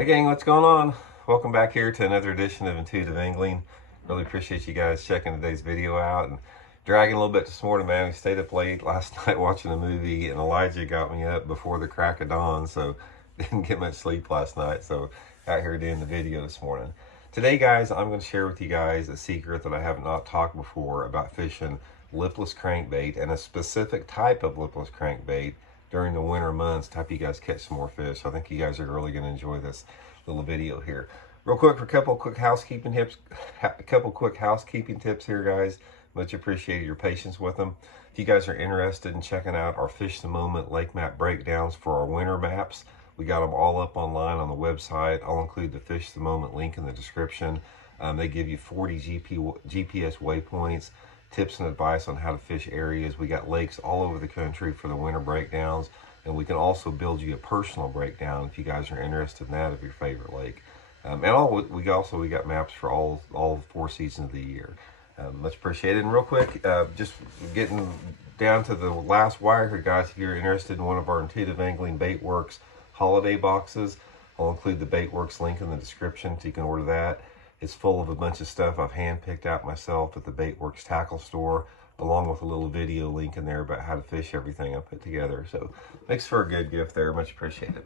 Hey gang, what's going on? Welcome back here to another edition of Intuitive Angling. Really appreciate you guys checking today's video out and dragging a little bit this morning, man. We stayed up late last night watching a movie and Elijah got me up before the crack of dawn, so didn't get much sleep last night. So out here doing the video this morning. Today, guys, I'm going to share with you guys a secret that I have not talked before about fishing lipless crankbait and a specific type of lipless crankbait during the winter months to help you guys catch some more fish. I think you guys are really going to enjoy this little video here. Real quick, for a couple quick housekeeping tips here, guys. Much appreciated your patience with them. If you guys are interested in checking out our Fish the Moment lake map breakdowns for our winter maps, we got them all up online on the website. I'll include the Fish the Moment link in the description. They give you 40 GPS waypoints, tips and advice on how to fish areas. We got lakes all over the country for the winter breakdowns, and we can also build you a personal breakdown if you guys are interested in that of your favorite lake. We got maps for all 4 seasons of the year. Much appreciated. And real quick, just getting down to the last wire here, guys. If you're interested in one of our Intuitive Angling Baitworks holiday boxes, I'll include the Baitworks link in the description so you can order that. It's full of a bunch of stuff I've hand-picked out myself at the Baitworks tackle store, along with a little video link in there about how to fish everything I put together. So makes for a good gift there. Much appreciated.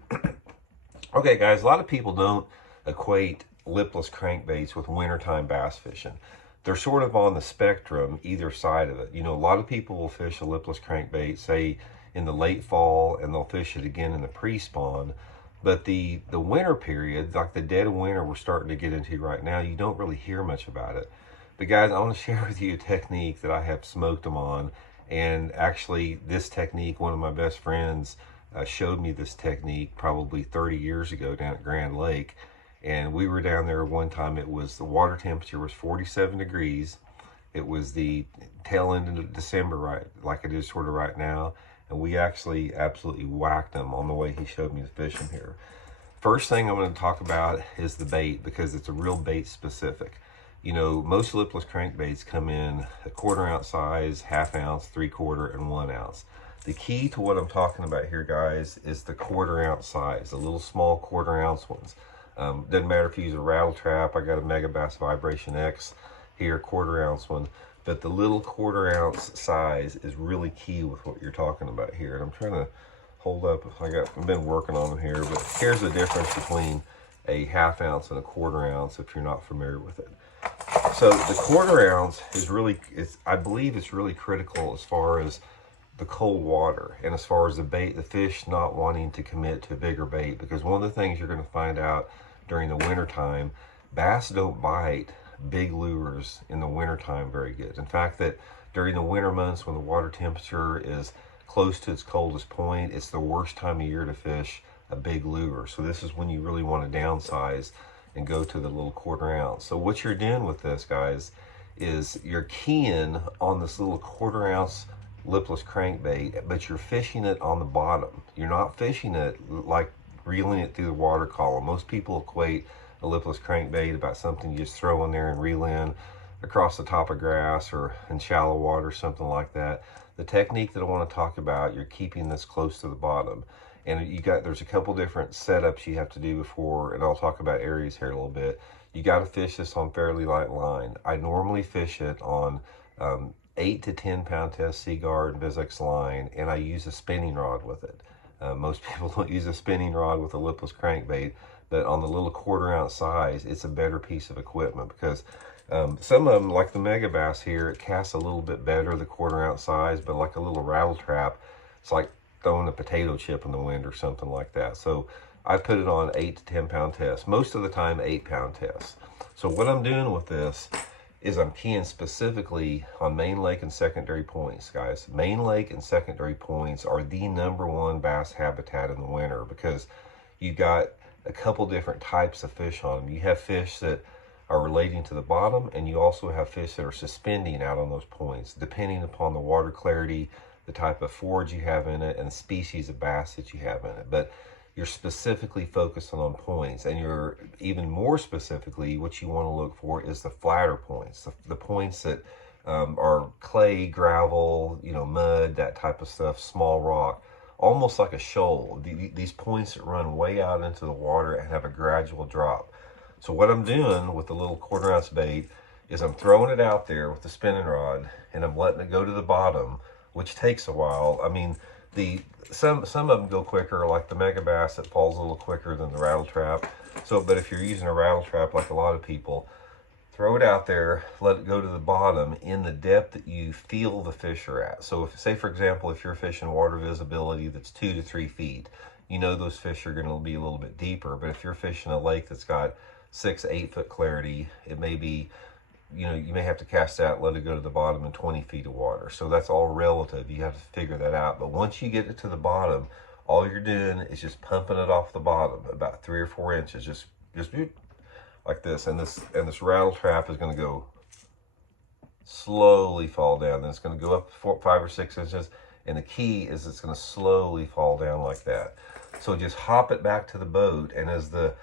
Okay, guys, a lot of people don't equate lipless crankbaits with wintertime bass fishing. They're sort of on the spectrum, either side of it. You know, a lot of people will fish a lipless crankbait, say, in the late fall, and they'll fish it again in the pre-spawn. But the winter period, like the dead of winter we're starting to get into right now, you don't really hear much about it. But guys, I want to share with you a technique that I have smoked them on. And actually, this technique, one of my best friends showed me this technique probably 30 years ago down at Grand Lake. And we were down there one time. The water temperature was 47 degrees. It was the tail end of December, right, like it is sort of right now. And we actually absolutely whacked them on the way he showed me the fishing here. First thing I'm going to talk about is the bait, because it's a real bait specific. You know, most lipless crankbaits come in a 1/4 ounce size, 1/2 ounce, 3/4, and 1 ounce. The key to what I'm talking about here, guys, is the 1/4 ounce size, the little small 1/4 ounce ones. Doesn't matter if you use a rattle trap. I got a Megabass Vibration X here, 1/4 ounce one. But the little 1/4 ounce size is really key with what you're talking about here. And I'm trying to hold up. I've been working on them here, but here's the difference between a 1/2 ounce and a 1/4 ounce if you're not familiar with it. So the 1/4 ounce is I believe it's really critical as far as the cold water and as far as the bait, the fish not wanting to commit to a bigger bait. Because one of the things you're going to find out during the winter time, bass don't bite big lures in the wintertime very good. In fact, that during the winter months when the water temperature is close to its coldest point, it's the worst time of year to fish a big lure. So this is when you really want to downsize and go to the little 1/4 ounce. So what you're doing with this, guys, is you're keying on this little 1/4 ounce lipless crankbait, but you're fishing it on the bottom. You're not fishing it like reeling it through the water column. Most people equate a lipless crankbait about something you just throw in there and reel in across the top of grass or in shallow water, something like that. The technique that I want to talk about, you're keeping this close to the bottom. And there's a couple different setups you have to do before, and I'll talk about areas here a little bit. You got to fish this on fairly light line. I normally fish it on 8 to 10 pound test Seaguard and Vizx line, and I use a spinning rod with it. Most people don't use a spinning rod with a lipless crankbait, but on the little 1/4 ounce size, it's a better piece of equipment because some of them, like the Megabass here, it casts a little bit better, the 1/4 ounce size, but like a little rattle trap, it's like throwing a potato chip in the wind or something like that. So I put it on 8 to 10 pound tests, most of the time 8 pound tests. So what I'm doing with this is I'm keying specifically on main lake and secondary points, guys. Main lake and secondary points are the #1 bass habitat in the winter because you got a couple different types of fish on them. You have fish that are relating to the bottom, and you also have fish that are suspending out on those points, depending upon the water clarity, the type of forage you have in it, and the species of bass that you have in it. But you're specifically focusing on points, and you're even more specifically, what you want to look for is the flatter points, the points that are clay, gravel, mud, that type of stuff, small rock. almost like a shoal. These points that run way out into the water and have a gradual drop. So what I'm doing with the little 1/4 ounce bait is I'm throwing it out there with the spinning rod and I'm letting it go to the bottom, which takes a while. I mean, some of them go quicker, like the mega bass that falls a little quicker than the rattle trap. So, but if you're using a rattle trap like a lot of people, throw it out there, let it go to the bottom in the depth that you feel the fish are at. So if, say for example, if you're fishing water visibility that's 2 to 3 feet, you know those fish are going to be a little bit deeper. But if you're fishing a lake that's got 6, 8 foot clarity, it may be, you know, you may have to cast out, let it go to the bottom in 20 feet of water. So that's all relative. You have to figure that out. But once you get it to the bottom, all you're doing is just pumping it off the bottom about 3 or 4 inches, just like this. And this rattle trap is going to go slowly fall down. Then it's going to go up 5 or 6 inches. And the key is it's going to slowly fall down like that. So just hop it back to the boat, and as the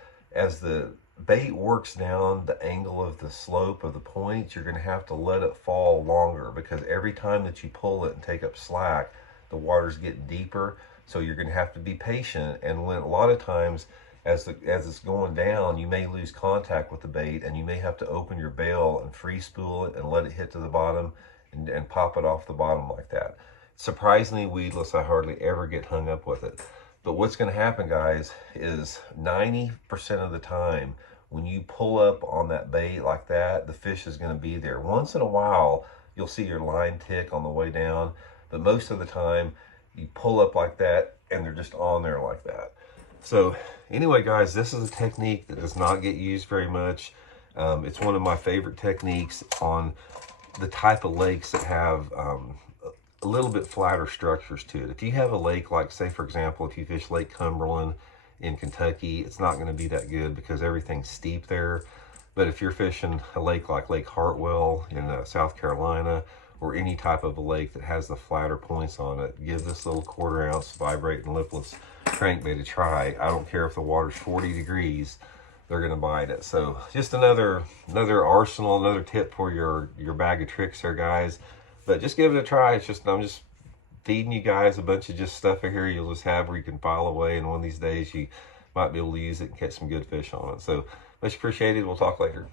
bait works down the angle of the slope of the points, you're going to have to let it fall longer, because every time that you pull it and take up slack, the water's getting deeper. So you're going to have to be patient, and when a lot of times as it's going down, you may lose contact with the bait, and you may have to open your bail and free spool it and let it hit to the bottom and pop it off the bottom like that. Surprisingly weedless. I hardly ever get hung up with it. But what's going to happen, guys, is 90% of the time when you pull up on that bait like that, the fish is going to be there. Once in a while, you'll see your line tick on the way down, but most of the time, you pull up like that, and they're just on there like that. So anyway, guys, this is a technique that does not get used very much. It's one of my favorite techniques on the type of lakes that have a little bit flatter structures to it. If you have a lake like, say for example, if you fish Lake Cumberland in Kentucky, it's not going to be that good because everything's steep there. But if you're fishing a lake like Lake Hartwell in South Carolina, or any type of a lake that has the flatter points on it, give this little 1/4 ounce vibrating lipless crankbait a try. I don't care if the water's 40 degrees, they're going to bite it. So just another arsenal, another tip for your bag of tricks there, guys. But just give it a try. It's just, I'm just feeding you guys a bunch of just stuff in here you'll just have where you can file away, and one of these days you might be able to use it and catch some good fish on it. So much appreciated. We'll talk later.